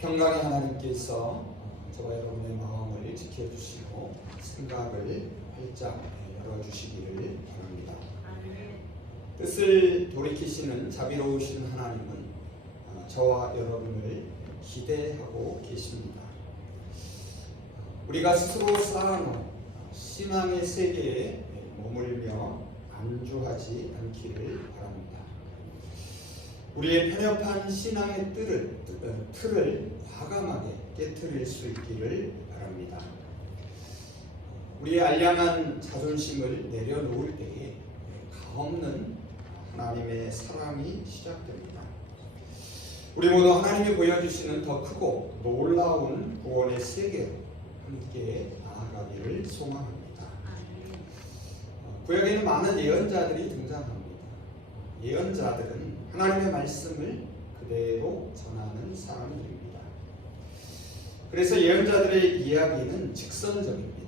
평강의 하나님께서 저와 여러분의 마음을 지켜주시고 생각을 활짝 열어주시기를 바랍니다. 뜻을 돌이키시는 자비로우신 하나님은 저와 여러분을 기대하고 계십니다. 우리가 스스로 쌓아놓은 신앙의 세계에 머물며 안주하지 않기를 바랍니다. 우리의 편협한 신앙의 틀을 과감하게 깨트릴 수 있기를 바랍니다. 우리의 알량한 자존심을 내려놓을 때에 가없는 하나님의 사랑이 시작됩니다. 우리 모두 하나님이 보여주시는 더 크고 놀라운 구원의 세계로 함께 나아가기를 소망합니다. 구약에는 많은 예언자들이 등장합니다. 예언자들은 하나님의 말씀을 그대로 전하는 사람들입니다. 그래서 예언자들의 이야기는 직선적입니다.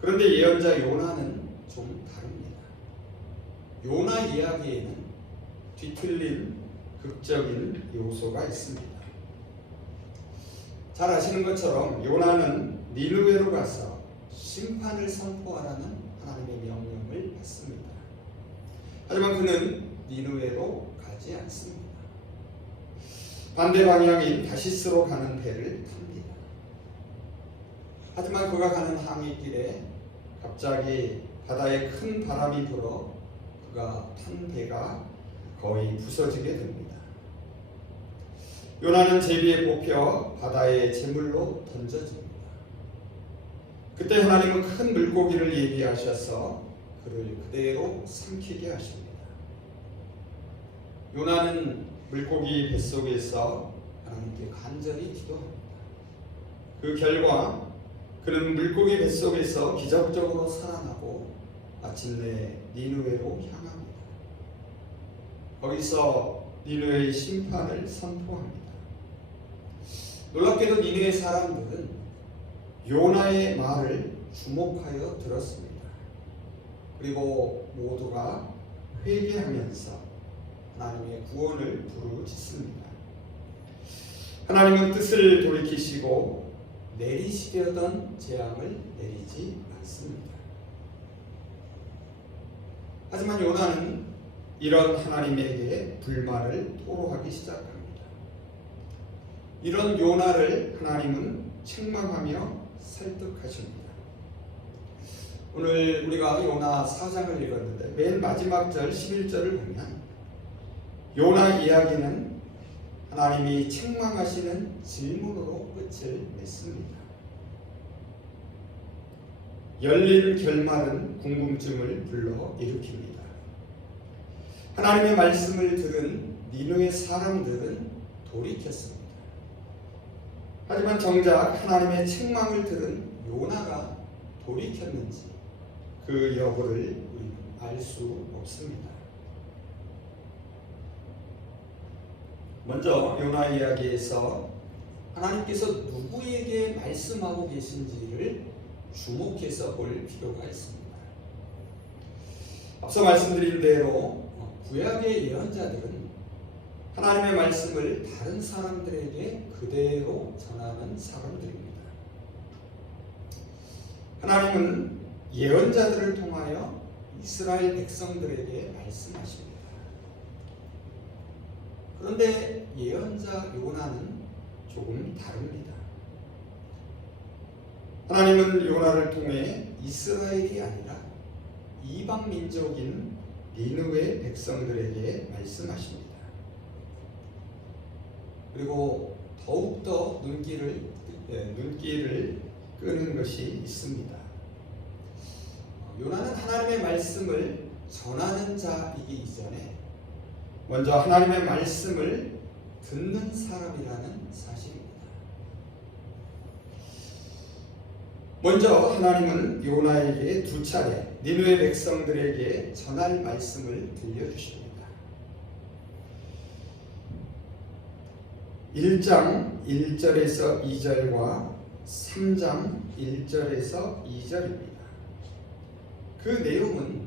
그런데 예언자 요나는 좀 다릅니다. 요나 이야기에는 뒤틀린 극적인 요소가 있습니다. 잘 아시는 것처럼 요나는 니느웨로 가서 심판을 선포하라는 하나님의 명령을 받습니다. 하지만 그는 니느웨로 가지 않습니다. 반대 방향인 다시스로 가는 배를 탑니다. 하지만 그가 가는 항해길에 갑자기 바다에 큰 바람이 불어 그가 탄 배가 거의 부서지게 됩니다. 요나는 제비에 뽑혀 바다의 제물로 던져집니다. 그때 하나님은 큰 물고기를 예비하셔서 그를 그대로 삼키게 하십니다. 요나는 물고기 뱃속에서 하나님께 간절히 기도합니다. 그 결과 그는 물고기 뱃속에서 기적적으로 살아나고 마침내 니느웨로 향합니다. 거기서 니느웨의 심판을 선포합니다. 놀랍게도 니느웨 사람들은 요나의 말을 주목하여 들었습니다. 그리고 모두가 회개하면서 하나님의 구원을 부르짖습니다. 하나님은 뜻을 돌이키시고 내리시려던 재앙을 내리지 않습니다. 하지만 요나는 이런 하나님에게 불만을 토로하기 시작합니다. 이런 요나를 하나님은 책망하며 설득하십니다. 오늘 우리가 요나 4장을 읽었는데 맨 마지막 절 11절을 보면 요나 이야기는 하나님이 책망하시는 질문으로 끝을 맺습니다. 열린 결말은 궁금증을 불러 일으킵니다. 하나님의 말씀을 들은 니느웨 사람들은 돌이켰습니다. 하지만 정작 하나님의 책망을 들은 요나가 돌이켰는지 그 여부를 우리는 알 수 없습니다. 먼저 요나 이야기에서 하나님께서 누구에게 말씀하고 계신지를 주목해서 볼 필요가 있습니다. 앞서 말씀드린 대로 구약의 예언자들은 하나님의 말씀을 다른 사람들에게 그대로 전하는 사람들입니다. 하나님은 예언자들을 통하여 이스라엘 백성들에게 말씀하십니다. 그런데 예언자 요나는 조금 다릅니다. 하나님은 요나를 통해 이스라엘이 아니라 이방 민족인 니느웨 백성들에게 말씀하십니다. 그리고 더욱더 눈길을 끄는 것이 있습니다. 요나는 하나님의 말씀을 전하는 자이기 이전에 먼저 하나님의 말씀을 듣는 사람이라는 사실입니다. 먼저 하나님은 요나에게 두 차례 니느웨 백성들에게 전할 말씀을 들려주십니다. 1장 1절에서 2절과 3장 1절에서 2절입니다. 그 내용은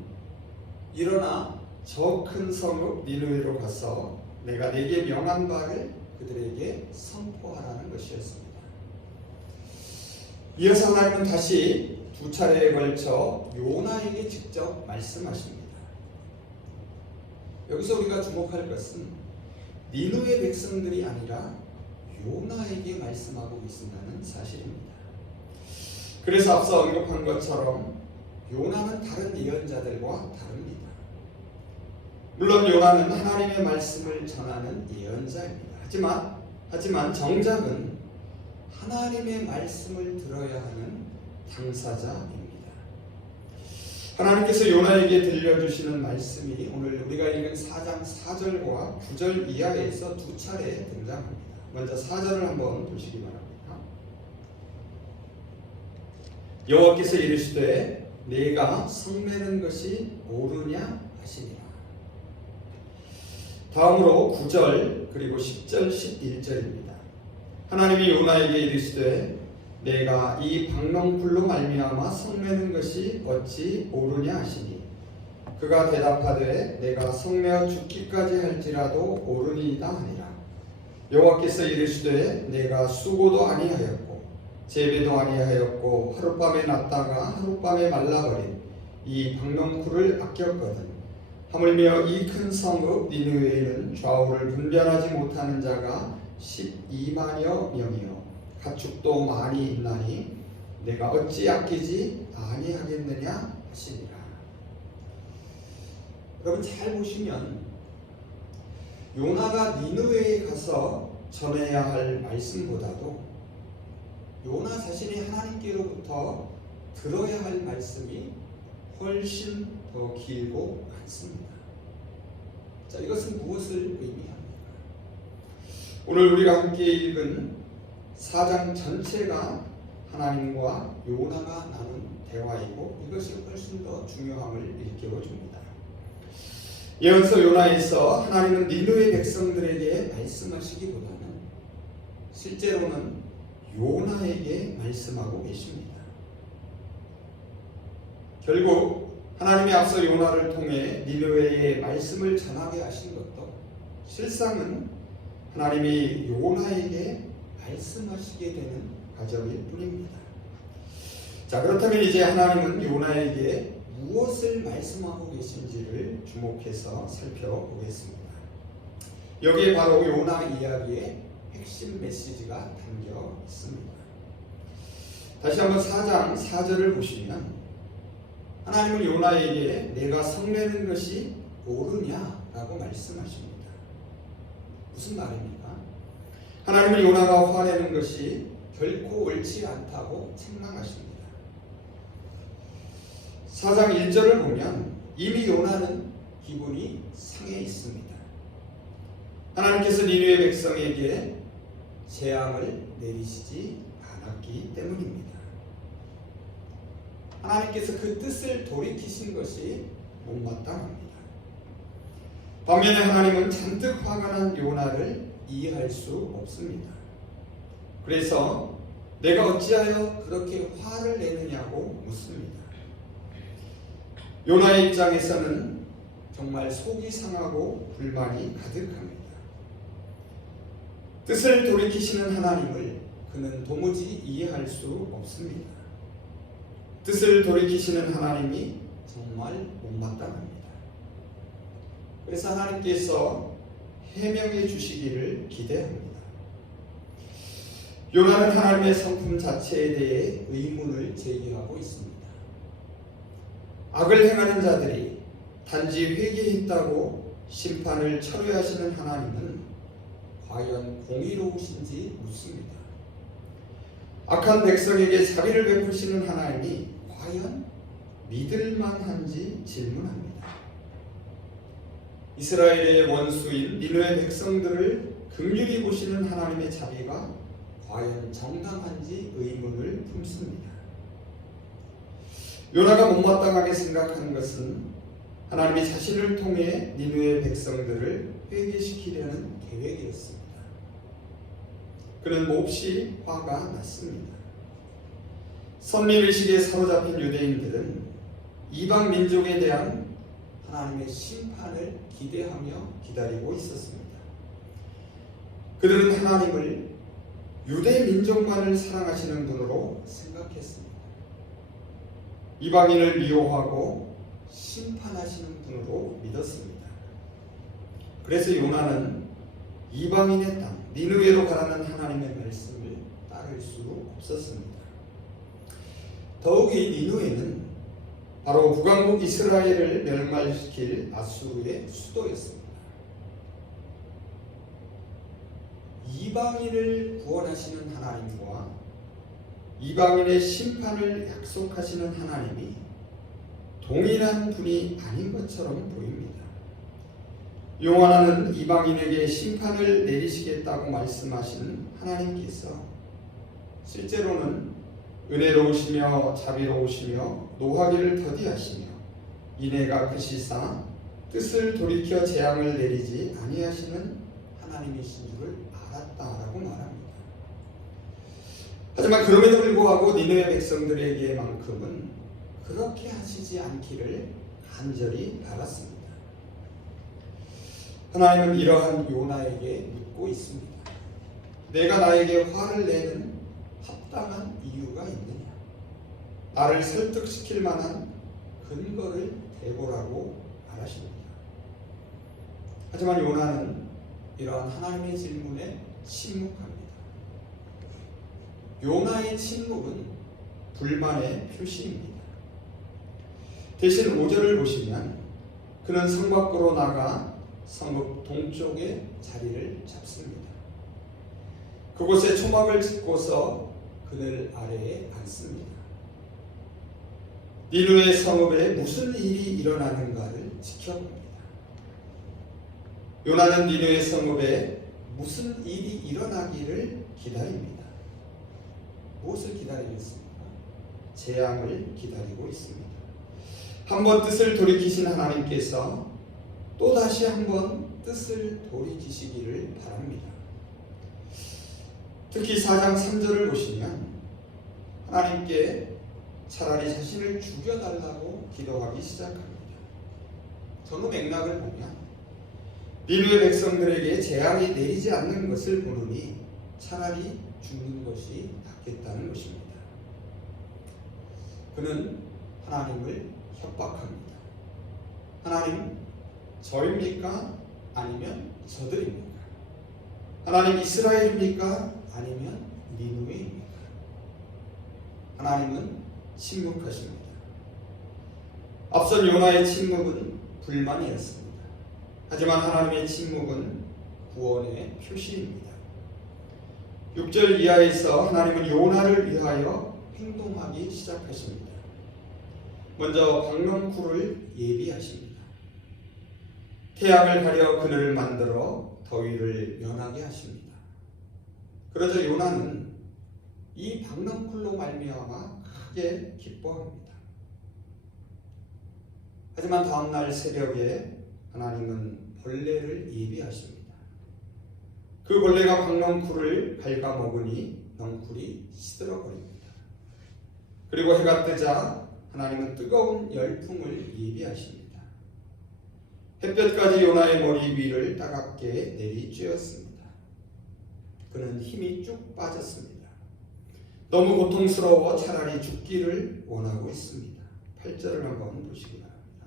일어나 저 큰 성읍 니느웨로 가서 내가 네게 명한 바를 그들에게 선포하라는 것이었습니다. 이어서 하나님은 다시 두 차례에 걸쳐 요나에게 직접 말씀하십니다. 여기서 우리가 주목할 것은 니느웨 백성들이 아니라 요나에게 말씀하고 계신다는 사실입니다. 그래서 앞서 언급한 것처럼 요나는 다른 예언자들과 다릅니다. 물론 요나는 하나님의 말씀을 전하는 예언자입니다. 하지만 정작은 하나님의 말씀을 들어야 하는 당사자입니다. 하나님께서 요나에게 들려주시는 말씀이 오늘 우리가 읽은 4장 4절과 9절 이하에서 두 차례 등장합니다. 먼저 4절을 한번 보시기 바랍니다. 여호와께서 이르시되 내가 성매는 것이 옳으냐 하시니라. 다음으로 9절 그리고 10절 11절입니다. 하나님이 요나에게 이르시되 내가 이 박농풀로 말미암아 성매는 것이 어찌 옳으냐 하시니 그가 대답하되 내가 성매어 죽기까지 할지라도 옳으니이다 하니라. 여호와께서 이르시되 내가 수고도 아니하였고 재배도 아니하였고 하룻밤에 났다가 하룻밤에 말라버린 이 박농쿨을 아꼈거든. 하물며 이 큰 성읍 니느웨에는 좌우를 분별하지 못하는 자가 12만여 명이요 가축도 많이 있나니 내가 어찌 아끼지 아니하겠느냐 하시니라. 여러분 잘 보시면 요나가 니느웨에 가서 전해야 할 말씀보다도 요나 자신이 하나님께로부터 들어야 할 말씀이 훨씬 더 길고 많습니다. 자, 이것은 무엇을 의미합니까? 오늘 우리가 함께 읽은 4장 전체가 하나님과 요나가 나눈 대화이고 이것이 훨씬 더 중요함을 일깨워줍니다. 예언서 요나에서 하나님은 니느웨 백성들에게 말씀하시기보다는 실제로는 요나에게 말씀하고 계십니다. 결국 하나님이 앞서 요나를 통해 니느웨에 말씀을 전하게 하신 것도 실상은 하나님이 요나에게 말씀하시게 되는 과정일 뿐입니다. 자, 그렇다면 이제 하나님은 요나에게 무엇을 말씀하고 계신지를 주목해서 살펴보겠습니다. 여기에 바로 요나 이야기의 핵심 메시지가 담겨 있습니다. 다시 한번 4장 4절을 보시면 하나님은 요나에게 내가 성내는 것이 옳으냐라고 말씀하십니다. 무슨 말입니까? 하나님은 요나가 화내는 것이 결코 옳지 않다고 책망하십니다. 4장 1절을 보면 이미 요나는 기분이 상해 있습니다. 하나님께서 니느웨 백성에게 재앙을 내리시지 않았기 때문입니다. 하나님께서 그 뜻을 돌이키신 것이 못마땅합니다. 반면에 하나님은 잔뜩 화가 난 요나를 이해할 수 없습니다. 그래서 내가 어찌하여 그렇게 화를 내느냐고 묻습니다. 요나의 입장에서는 정말 속이 상하고 불만이 가득합니다. 뜻을 돌이키시는 하나님을 그는 도무지 이해할 수 없습니다. 뜻을 돌이키시는 하나님이 정말 못마땅합니다. 그래서 하나님께서 해명해 주시기를 기대합니다. 요나는 하나님의 성품 자체에 대해 의문을 제기하고 있습니다. 악을 행하는 자들이 단지 회개했다고 심판을 철회하시는 하나님은 과연 공의로우신지 묻습니다. 악한 백성에게 자비를 베푸시는 하나님이 과연 믿을만한지 질문합니다. 이스라엘의 원수인 니느웨 백성들을 긍휼히 보시는 하나님의 자비가 과연 정당한지 의문을 품습니다. 요나가 못마땅하게 생각하는 것은 하나님이 자신을 통해 니느웨 백성들을 회개시키려는 계획이었습니다. 그는 몹시 화가 났습니다. 선민의식에 사로잡힌 유대인들은 이방 민족에 대한 하나님의 심판을 기대하며 기다리고 있었습니다. 그들은 하나님을 유대 민족만을 사랑하시는 분으로 생각했습니다. 이방인을 미워하고 심판하시는 분으로 믿었습니다. 그래서 요나는 이방인의 땅 니느웨로 가라는 하나님의 말씀을 따를 수 없었습니다. 더욱이 니느웨는 바로 북왕국 이스라엘을 멸망시킬 아수르의 수도였습니다. 이방인을 구원하시는 하나님과 이방인의 심판을 약속하시는 하나님이 동일한 분이 아닌 것처럼 보입니다. 요나는 이방인에게 심판을 내리시겠다고 말씀하신 하나님께서 실제로는 은혜로우시며 자비로우시며 노하기를 더디하시며 인애가 크시사 뜻을 돌이켜 재앙을 내리지 아니하시는 하나님이신 줄을 알았다라고 말합니다. 하지만 그럼에도 불구하고 니느웨 백성들에게만큼은 그렇게 하시지 않기를 간절히 바랐습니다. 하나님은 이러한 요나에게 묻고 있습니다. 내가 나에게 화를 내는 합당한 이유가 있느냐? 나를 설득시킬 만한 근거를 대보라고 말하십니다. 하지만 요나는 이러한 하나님의 질문에 침묵합니다. 요나의 침묵은 불만의 표시입니다. 대신 5절을 보시면 그는 성 밖으로 나가 성읍 동쪽에 자리를 잡습니다. 그곳에 초막을 짓고서 그늘 아래에 앉습니다. 니느웨 성읍에 무슨 일이 일어나는가를 지켜봅니다. 요나는 니느웨 성읍에 무슨 일이 일어나기를 기다립니다. 무엇을 기다리겠습니까? 재앙을 기다리고 있습니다. 한번 뜻을 돌이키신 하나님께서 또다시 한번 뜻을 돌이키시기를 바랍니다. 특히 4장 3절을 보시면 하나님께 차라리 자신을 죽여달라고 기도하기 시작합니다. 전후 맥락을 보면 니느웨 백성들에게 재앙이 내리지 않는 것을 보느니 차라리 죽는 것이 낫겠다는 것입니다. 그는 하나님을 협박합니다. 하나님, 저입니까? 아니면 저들입니까? 하나님 이스라엘입니까? 아니면 니느웨입니까? 하나님은 침묵하십니다. 앞선 요나의 침묵은 불만이었습니다. 하지만 하나님의 침묵은 구원의 표시입니다. 6절 이하에서 하나님은 요나를 위하여 행동하기 시작하십니다. 먼저 박넝쿨을 예비하십니다. 태양을 가려 그늘을 만들어 더위를 면하게 하십니다. 그러자 요나는 이 박넝쿨로 말미암아 크게 기뻐합니다. 하지만 다음날 새벽에 하나님은 벌레를 예비하십니다. 그 벌레가 박넝쿨을 갉아먹으니 넝쿨이 시들어버립니다. 그리고 해가 뜨자 하나님은 뜨거운 열풍을 예비하십니다. 햇볕까지 요나의 머리 위를 따갑게 내리쬐었습니다. 그는 힘이 쭉 빠졌습니다. 너무 고통스러워 차라리 죽기를 원하고 있습니다. 8절을 한번 보시기 바랍니다.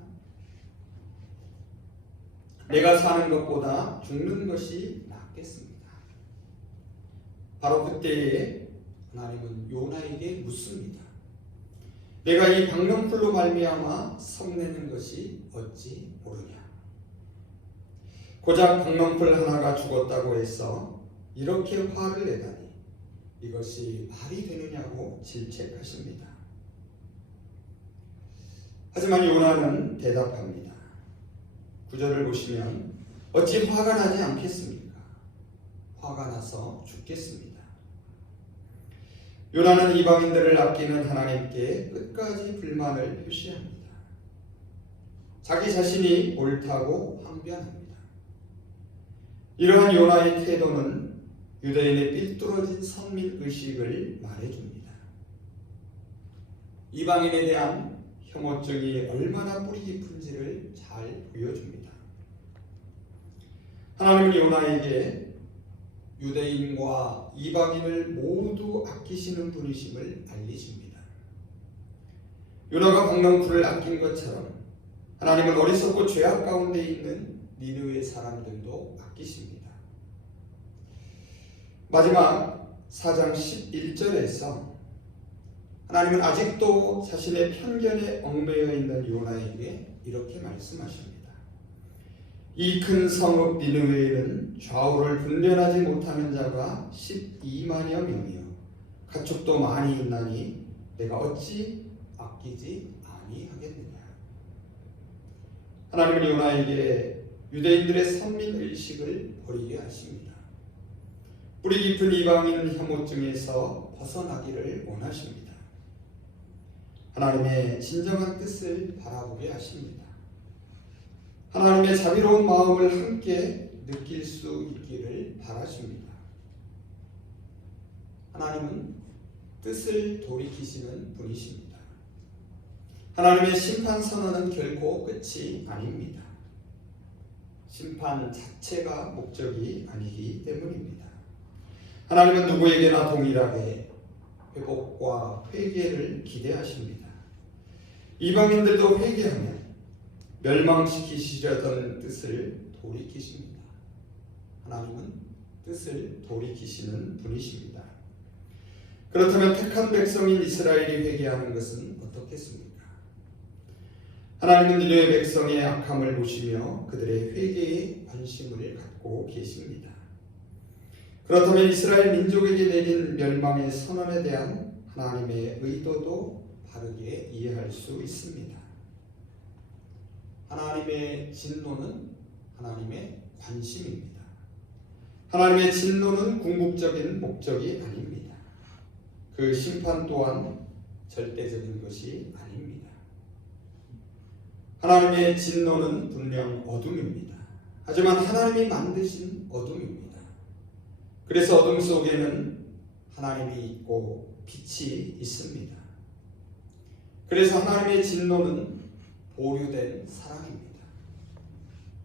내가 사는 것보다 죽는 것이 낫겠습니다. 바로 그때에 하나님은 요나에게 묻습니다. 내가 이 박넝쿨로 말미암아 성내는 것이 어찌 모르냐? 고작 박넝쿨 하나가 죽었다고 해서 이렇게 화를 내다니 이것이 말이 되느냐고 질책하십니다. 하지만 요나는 대답합니다. 9절을 보시면 어찌 화가 나지 않겠습니까? 화가 나서 죽겠습니다. 요나는 이방인들을 아끼는 하나님께 끝까지 불만을 표시합니다. 자기 자신이 옳다고 항변합니다. 이러한 요나의 태도는 유대인의 삐뚤어진 선민의식을 말해줍니다. 이방인에 대한 혐오증이 얼마나 뿌리 깊은지를 잘 보여줍니다. 하나님은 요나에게 유대인과 이방인을 모두 아끼시는 분이심을 알리십니다. 요나가 박농풀을 아낀 것처럼 하나님은 어리석고 죄악 가운데 있는 니느웨 사람들도 아끼십니다. 마지막 4장 11절에서 하나님은 아직도 자신의 편견에 얽매여 있는 요나에게 이렇게 말씀하십니다. 이 큰 성읍 니느웨에는 좌우를 분별하지 못하는 자가 12만여 명이요 가축도 많이 있나니 내가 어찌 아끼지 아니하겠느냐. 하나님은 요나에게 유대인들의 선민의식을 버리게 하십니다. 뿌리 깊은 이방인 혐오증에서 벗어나기를 원하십니다. 하나님의 진정한 뜻을 바라보게 하십니다. 하나님의 자비로운 마음을 함께 느낄 수 있기를 바라십니다. 하나님은 뜻을 돌이키시는 분이십니다. 하나님의 심판 선언은 결코 끝이 아닙니다. 심판 자체가 목적이 아니기 때문입니다. 하나님은 누구에게나 동일하게 회복과 회개를 기대하십니다. 이방인들도 회개하면 멸망시키시려던 뜻을 돌이키십니다. 하나님은 뜻을 돌이키시는 분이십니다. 그렇다면 택한 백성인 이스라엘이 회개하는 것은 어떻겠습니까? 하나님은 니느웨 백성의 악함을 보시며 그들의 회개에 관심을 갖고 계십니다. 그렇다면 이스라엘 민족에게 내린 멸망의 선언에 대한 하나님의 의도도 바르게 이해할 수 있습니다. 하나님의 진노는 하나님의 관심입니다. 하나님의 진노는 궁극적인 목적이 아닙니다. 그 심판 또한 절대적인 것이 아닙니다. 하나님의 진노는 분명 어둠입니다. 하지만 하나님이 만드신 어둠입니다. 그래서 어둠 속에는 하나님이 있고 빛이 있습니다. 그래서 하나님의 진노는 보류된 사랑입니다.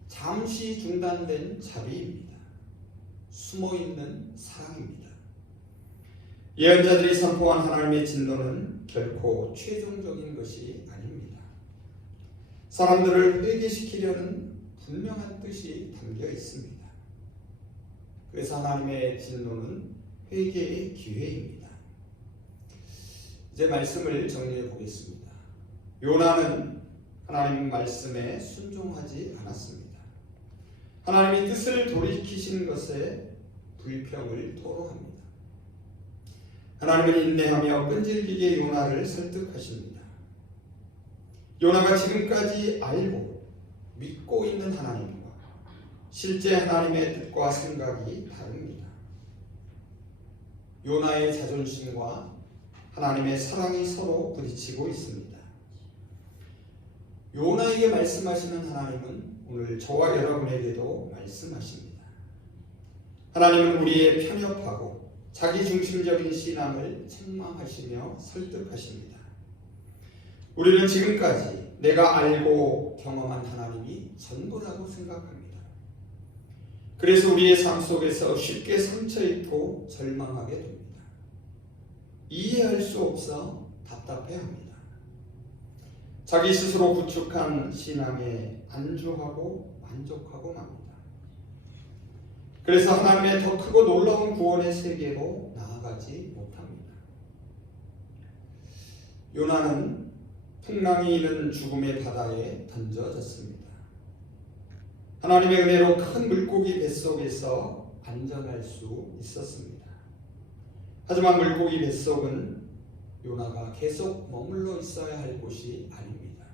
잠시 중단된 자비입니다. 숨어있는 사랑입니다. 예언자들이 선포한 하나님의 진노는 결코 최종적인 것이 아닙니다. 사람들을 회개시키려는 분명한 뜻이 담겨 있습니다. 그래서 하나님의 진노는 회개의 기회입니다. 이제 말씀을 정리해 보겠습니다. 요나는 하나님 말씀에 순종하지 않았습니다. 하나님이 뜻을 돌이키신 것에 불평을 토로합니다. 하나님은 인내하며 끈질기게 요나를 설득하십니다. 요나가 지금까지 알고 믿고 있는 하나님과 실제 하나님의 뜻과 생각이 다릅니다. 요나의 자존심과 하나님의 사랑이 서로 부딪히고 있습니다. 요나에게 말씀하시는 하나님은 오늘 저와 여러분에게도 말씀하십니다. 하나님은 우리의 편협하고 자기중심적인 신앙을 책망하시며 설득하십니다. 우리는 지금까지 내가 알고 경험한 하나님이 전부라고 생각합니다. 그래서 우리의 삶 속에서 쉽게 상처입고 절망하게 됩니다. 이해할 수 없어 답답해합니다. 자기 스스로 구축한 신앙에 안주하고 만족하고 맙니다. 그래서 하나님의 더 크고 놀라운 구원의 세계로 나아가지 못합니다. 요나는 풍랑이 있는 죽음의 바다에 던져졌습니다. 하나님의 은혜로 큰 물고기 뱃속에서 안전할 수 있었습니다. 하지만 물고기 뱃속은 요나가 계속 머물러 있어야 할 곳이 아닙니다.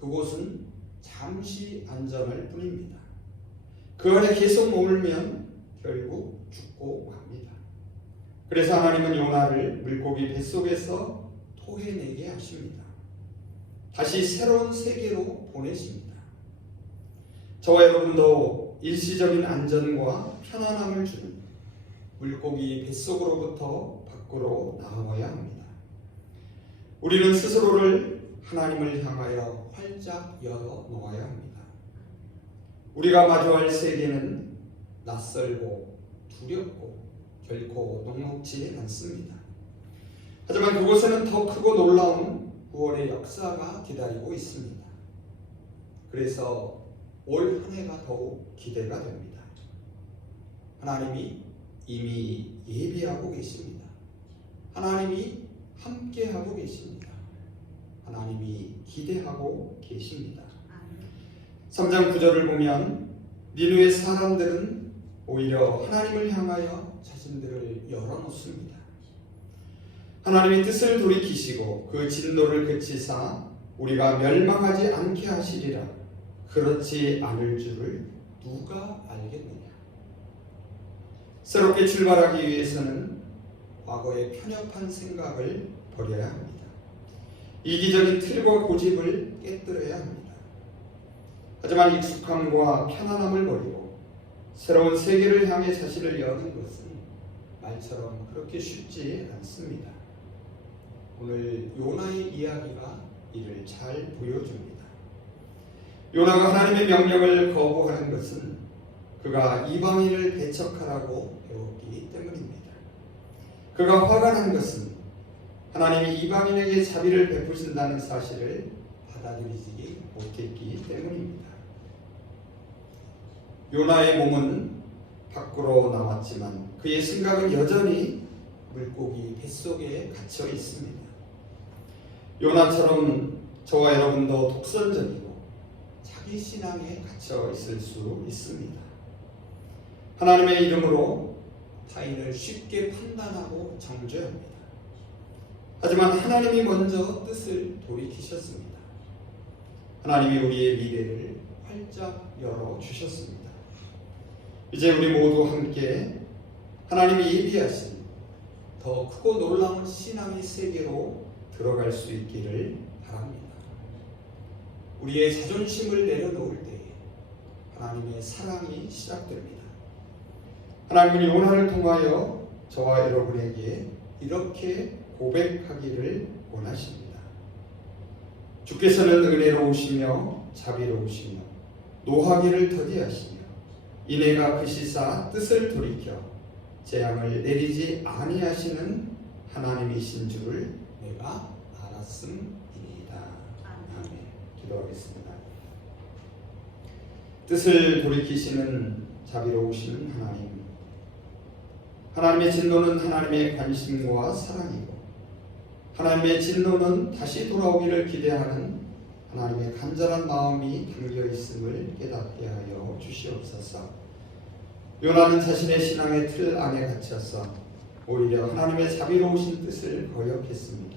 그곳은 잠시 안전할 뿐입니다. 그 안에 계속 머물면 결국 죽고 맙니다. 그래서 하나님은 요나를 물고기 뱃속에서 토해내게 하십니다. 다시 새로운 세계로 보내십니다. 저와 여러분도 일시적인 안전과 편안함을 주는 물고기 뱃속으로부터 밖으로 나와야 합니다. 우리는 스스로를 하나님을 향하여 활짝 열어 놓아야 합니다. 우리가 마주할 세계는 낯설고 두렵고 결코 녹록지 않습니다. 하지만 그곳에는 더 크고 놀라운 구원의 역사가 기다리고 있습니다. 그래서 올 한 해가 더욱 기대가 됩니다. 하나님이 이미 예비하고 계십니다. 하나님이 함께하고 계십니다. 하나님이 기대하고 계십니다. 3장 9절을 보면 니느웨 사람들은 오히려 하나님을 향하여 자신들을 열어놓습니다. 하나님이 뜻을 돌이키시고 그 진노를 그치사 우리가 멸망하지 않게 하시리라. 그렇지 않을 줄을 누가 알겠느냐. 새롭게 출발하기 위해서는 과거의 편협한 생각을 버려야 합니다. 이기적인 틀과 고집을 깨뜨려야 합니다. 하지만 익숙함과 편안함을 버리고 새로운 세계를 향해 자신을 여는 것은 말처럼 그렇게 쉽지 않습니다. 오늘 요나의 이야기가 이를 잘 보여줍니다. 요나가 하나님의 명령을 거부하는 것은 그가 이방인을 배척하라고 배웠기 때문입니다. 그가 화가 난 것은 하나님이 이방인에게 자비를 베푸신다는 사실을 받아들이지 못했기 때문입니다. 요나의 몸은 밖으로 나왔지만 그의 생각은 여전히 물고기 뱃속에 갇혀 있습니다. 요나처럼 저와 여러분도 독선적이고 자기 신앙에 갇혀 있을 수 있습니다. 하나님의 이름으로 타인을 쉽게 판단하고 정죄합니다. 하지만 하나님이 먼저 뜻을 돌이키셨습니다. 하나님이 우리의 미래를 활짝 열어주셨습니다. 이제 우리 모두 함께 하나님이 예비하신 더 크고 놀라운 신앙의 세계로 들어갈 수 있기를 바랍니다. 우리의 자존심을 내려놓을 때에 하나님의 사랑이 시작됩니다. 하나님은 요나를 통하여 저와 여러분에게 이렇게 고백하기를 원하십니다. 주께서는 은혜로우시며 자비로우시며 노하기를 더디하시며 이내가 크시사 뜻을 돌이켜 재앙을 내리지 아니하시는 하나님이신 줄을 내가 알았음이니이다. 아멘. 기도하겠습니다. 뜻을 돌이키시는 자비로우시는 하나님, 하나님의 진노는 하나님의 관심과 사랑이고 하나님의 진노는 다시 돌아오기를 기대하는 하나님의 간절한 마음이 담겨 있음을 깨닫게 하여 주시옵소서. 요나는 자신의 신앙의 틀 안에 갇혀서 오히려 하나님의 자비로우신 뜻을 거역했습니다.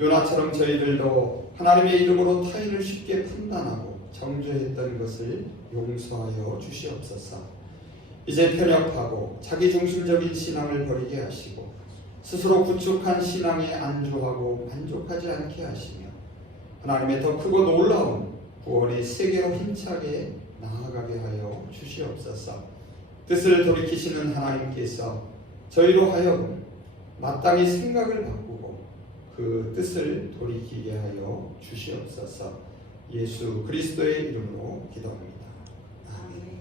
요나처럼 저희들도 하나님의 이름으로 타인을 쉽게 판단하고 정죄했던 것을 용서하여 주시옵소서. 이제 편협하고 자기중심적인 신앙을 버리게 하시고 스스로 구축한 신앙에 안주하고 만족하지 않게 하시며 하나님의 더 크고 놀라운 구원의 세계로 힘차게 나아가게 하여 주시옵소서. 뜻을 돌이키시는 하나님께서 저희로 하여금 마땅히 생각을 바꾸고 그 뜻을 돌이키게 하여 주시옵소서. 예수 그리스도의 이름으로 기도합니다. 아멘.